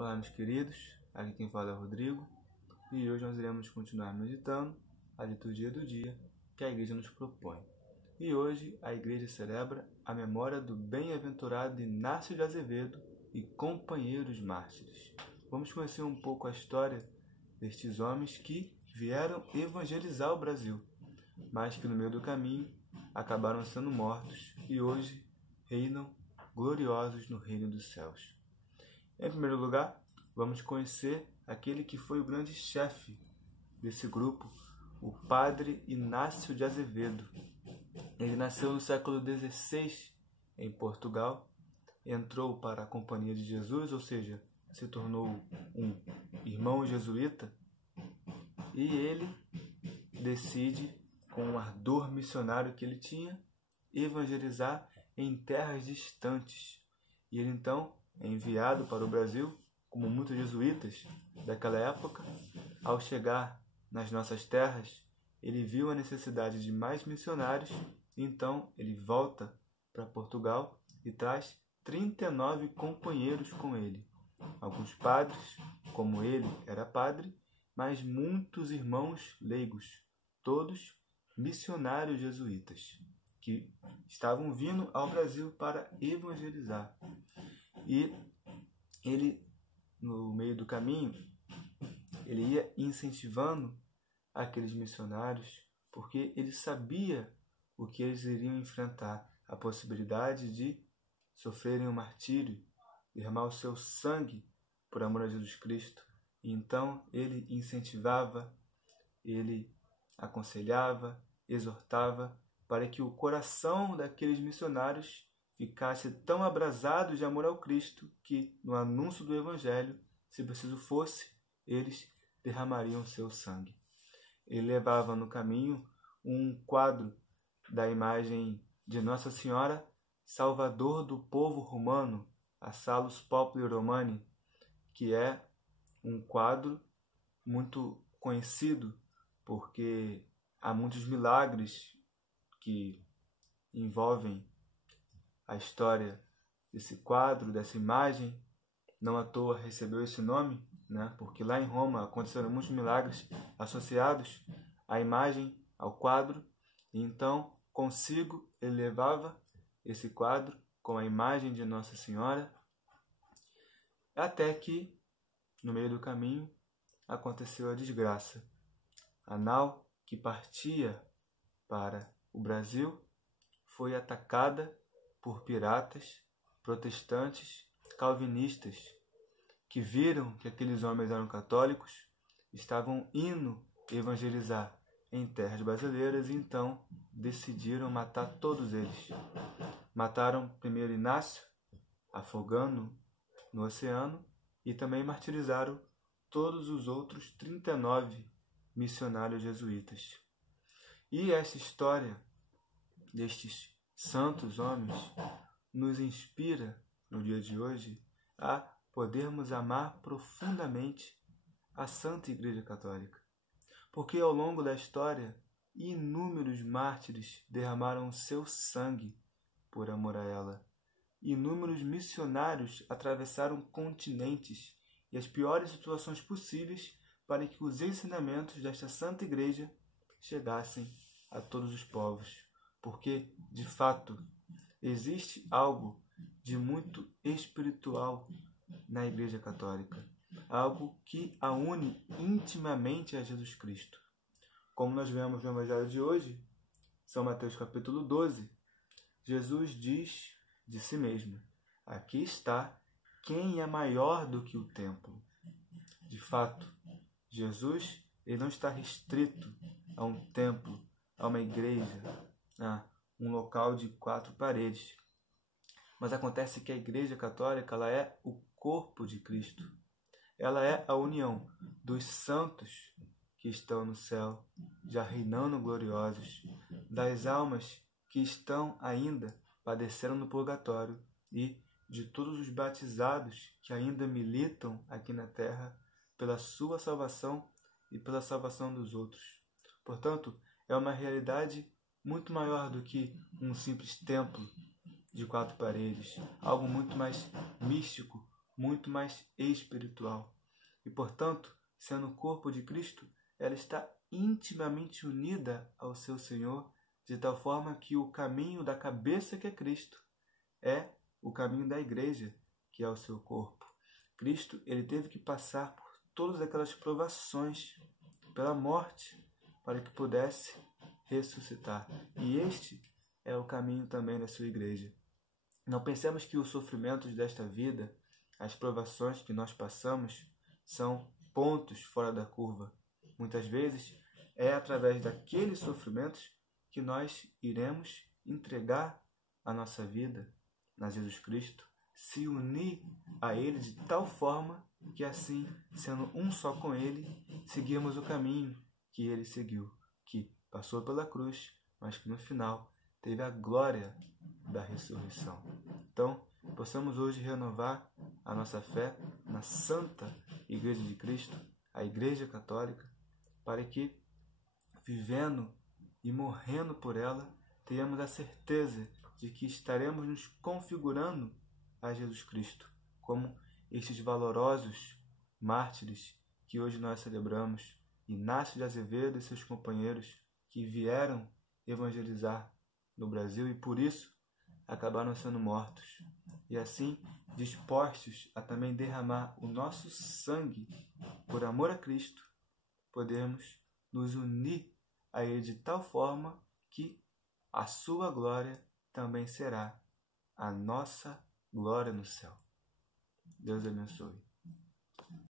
Olá, meus queridos, aqui quem fala é o Rodrigo e hoje nós iremos continuar meditando a liturgia do dia que a igreja nos propõe. E hoje a igreja celebra a memória do bem-aventurado Inácio de Azevedo e companheiros mártires. Vamos conhecer um pouco a história destes homens que vieram evangelizar o Brasil, mas que no meio do caminho acabaram sendo mortos e hoje reinam gloriosos no reino dos céus. Em primeiro lugar, vamos conhecer aquele que foi o grande chefe desse grupo, o padre Inácio de Azevedo. Ele nasceu no século XVI em Portugal, entrou para a Companhia de Jesus, ou seja, se tornou um irmão jesuíta, e ele decide, com o ardor missionário que ele tinha, evangelizar em terras distantes. E ele então é enviado para o Brasil, como muitos jesuítas daquela época. Ao chegar nas nossas terras, ele viu a necessidade de mais missionários, então ele volta para Portugal e traz 39 companheiros com ele. Alguns padres, como ele era padre, mas muitos irmãos leigos, todos missionários jesuítas, que estavam vindo ao Brasil para evangelizar. E ele, no meio do caminho, ele ia incentivando aqueles missionários, porque ele sabia o que eles iriam enfrentar, a possibilidade de sofrerem o martírio, derramar o seu sangue por amor a Jesus Cristo. E então ele incentivava, ele aconselhava, exortava, para que o coração daqueles missionários ficasse tão abrasado de amor ao Cristo que, no anúncio do Evangelho, se preciso fosse, eles derramariam seu sangue. Ele levava no caminho um quadro da imagem de Nossa Senhora, Salvador do povo romano, a Salus Populi Romani, que é um quadro muito conhecido porque há muitos milagres que envolvem a história desse quadro, dessa imagem. Não à toa recebeu esse nome, né? Porque lá em Roma aconteceram muitos milagres associados à imagem, ao quadro. E então, consigo, ele levava esse quadro com a imagem de Nossa Senhora, até que, no meio do caminho, aconteceu a desgraça. A nau que partia para o Brasil foi atacada por piratas, protestantes, calvinistas, que viram que aqueles homens eram católicos, estavam indo evangelizar em terras brasileiras e então decidiram matar todos eles. Mataram primeiro Inácio, afogando no oceano, e também martirizaram todos os outros 39 missionários jesuítas. E essa história destes santos homens nos inspira, no dia de hoje, a podermos amar profundamente a Santa Igreja Católica. Porque ao longo da história, inúmeros mártires derramaram seu sangue por amor a ela. Inúmeros missionários atravessaram continentes e as piores situações possíveis para que os ensinamentos desta Santa Igreja chegassem a todos os povos. Porque, de fato, existe algo de muito espiritual na Igreja Católica, algo que a une intimamente a Jesus Cristo. Como nós vemos no Evangelho de hoje, São Mateus capítulo 12, Jesus diz de si mesmo: aqui está quem é maior do que o templo. De fato, Jesus ele não está restrito a um templo, a uma igreja, a um local de 4 paredes. Mas acontece que a Igreja Católica ela é o corpo de Cristo. Ela é a união dos santos que estão no céu, já reinando gloriosos, das almas que estão ainda padecendo no purgatório e de todos os batizados que ainda militam aqui na terra pela sua salvação e pela salvação dos outros. Portanto, é uma realidade muito maior do que um simples templo de 4 paredes, algo muito mais místico, muito mais espiritual. E, portanto, sendo o corpo de Cristo, ela está intimamente unida ao seu Senhor, de tal forma que o caminho da cabeça, que é Cristo, é o caminho da igreja, que é o seu corpo. Cristo, ele teve que passar por todas aquelas provações, pela morte, para que pudesse ressuscitar. E este é o caminho também da sua igreja. Não pensemos que os sofrimentos desta vida, as provações que nós passamos, são pontos fora da curva. Muitas vezes é através daqueles sofrimentos que nós iremos entregar a nossa vida a Jesus Cristo, se unir a Ele de tal forma que assim, sendo um só com Ele, seguirmos o caminho que Ele seguiu, que passou pela cruz, mas que no final teve a glória da ressurreição. Então, possamos hoje renovar a nossa fé na Santa Igreja de Cristo, a Igreja Católica, para que, vivendo e morrendo por ela, tenhamos a certeza de que estaremos nos configurando a Jesus Cristo, como estes valorosos mártires que hoje nós celebramos, Inácio de Azevedo e seus companheiros, que vieram evangelizar no Brasil e por isso acabaram sendo mortos, e assim dispostos a também derramar o nosso sangue por amor a Cristo, podemos nos unir a Ele de tal forma que a sua glória também será a nossa glória no céu. Deus abençoe.